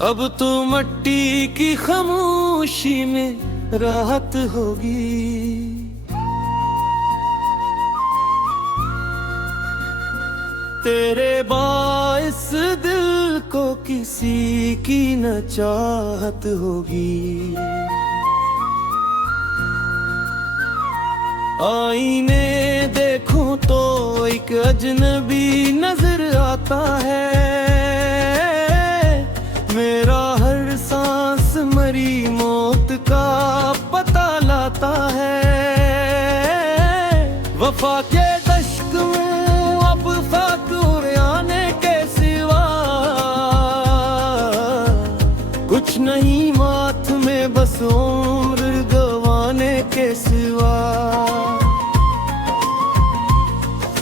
अब तो मट्टी की खामोशी में राहत होगी। तेरे बाइस दिल को किसी की न चाहत होगी। आईने देखूं तो एक अजनबी नजर आता है। मेरा हर सांस मरी मौत का पता लाता है। वफा के दश्क में अब फातूर आने के सिवा कुछ नहीं माथ में, बस उम्र गवाने के सिवा।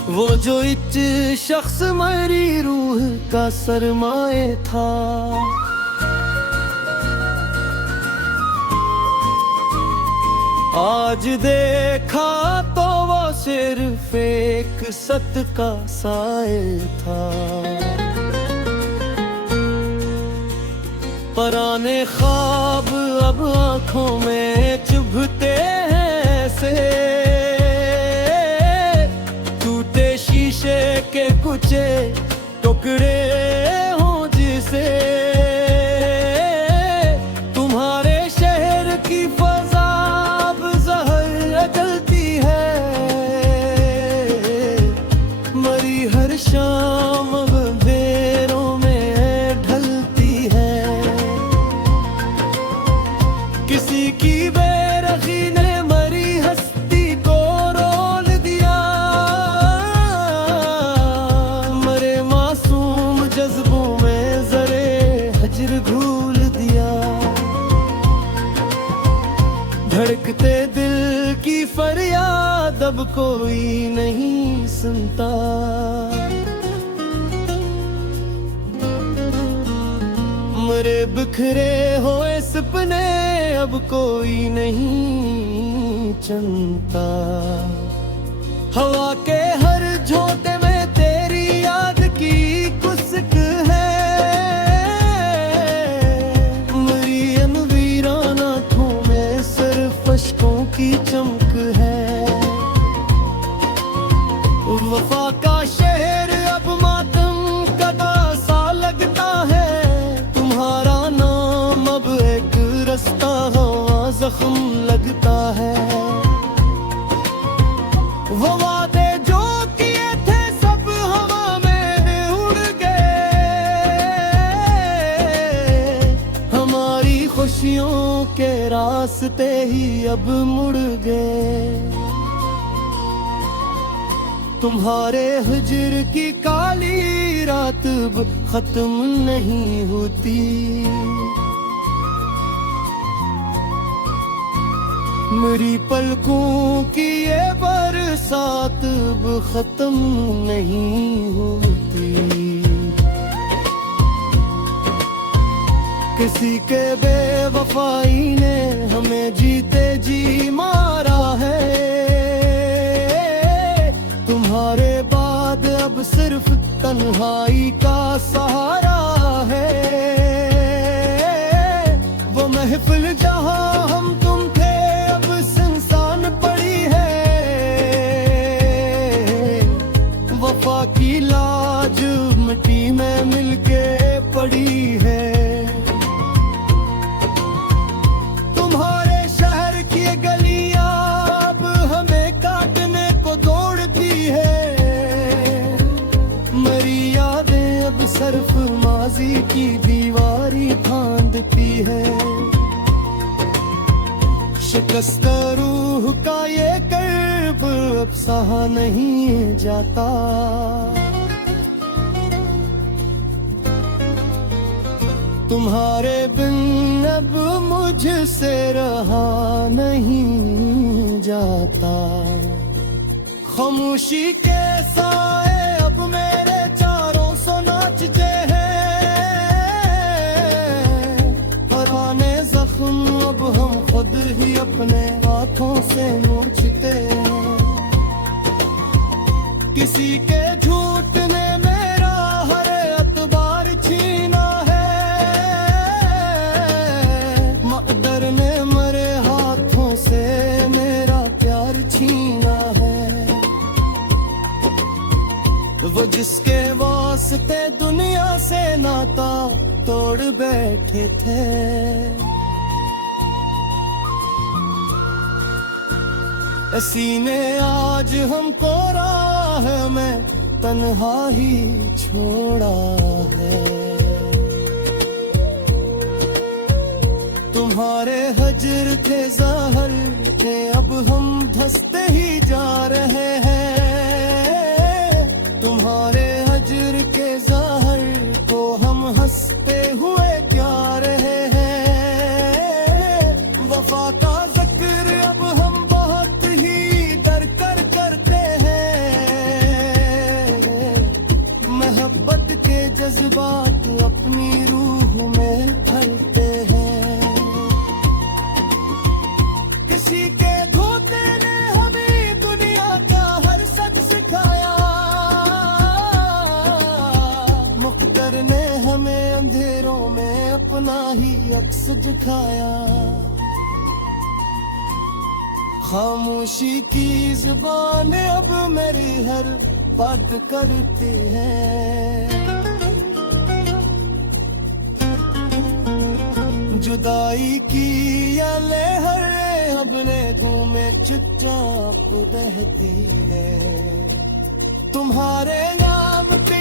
वो जो इच शख्स मरी रूह का सरमाए था, आज देखा तो वो सिर्फ एक सत का साए था। पराने ख्वाब अब आंखों में चुभते हैं से, टूटे शीशे के कुचे टुकड़े हों जिसे। तुम्हारे शहर की फजा अब जहर जलती है, मरी हर शाम अब अंधेरों में ढलती है। किसी की बेरखी ने मरी हस्ती को रोल दिया, मरे मासूम जज्बों में जरे हजर घूल दिया। धड़कते दिल की फरियाद अब कोई नहीं सुनता। मरे बिखरे हुए सपने अब कोई नहीं चुनता। हवा के हर झोंके में तेरी याद की कुसक है, मरी अनवीरान आँखों में सिर्फ अश्कों की चमक है। वफा का शहर अब मातम का सा लगता है। तुम्हारा नाम अब एक रास्ता हवा जख्म लगता है। वो वादे जो किए थे सब हवा में उड़ गए, हमारी खुशियों के रास्ते ही अब मुड़ गए। तुम्हारे हिज्र की काली रात अब खत्म नहीं होती। मेरी पलकों की ये बरसात अब खत्म नहीं होती। किसी के बेवफाई ने हमें जीते जी मारा है। तुम्हारे बाद अब सिर्फ तन्हाई का सहारा है। वो महफिल जहां हम तुम थे अब सुनसान पड़ी है। वफा की लाज मिट्टी में मिलके पड़ी है। तुम्हारे शहर की गलियां अब हमें काटने को दौड़ती है। मरी यादें अब सिर्फ माजी की दीवारी फांदती है। शिकस्त रूह का ये कर्ब अब सहा नहीं जाता। तुम्हारे बिन अब मुझसे रहा नहीं जाता। खामोशी के साए अब मेरे चारों सौ नाचते हैं। पुराने जख्म अब हम खुद ही अपने हाथों से नोचते हैं। किसी के झूठ ने मेरा हर एतबार छीना है। वो जिसके वास्ते दुनिया से नाता तोड़ बैठे थे। सीने आज हमको राह में तन्हा ही छोड़ा है। तुम्हारे हजर के ज़हर ने अब हम धंसते ही जा रहे हैं। तुम्हारे हजर के ज़हर को हम हंसते हुए क्या रहे हैं। वफा का जिक्र अब हम बहुत ही डर कर करते हैं। मोहब्बत के जज्बात अपनी रूह में ढलते हैं। किसी के धोते ने हमें दुनिया का हर सच सिखाया। मुख्तर ने हमें अंधेरों में अपना ही अक्स दिखाया। खामोशी की जुबान अब मेरी हर बात करती है। जुदाई की या लहर अपने घूमे चुपचाप बहती है। तुम्हारे नाम पे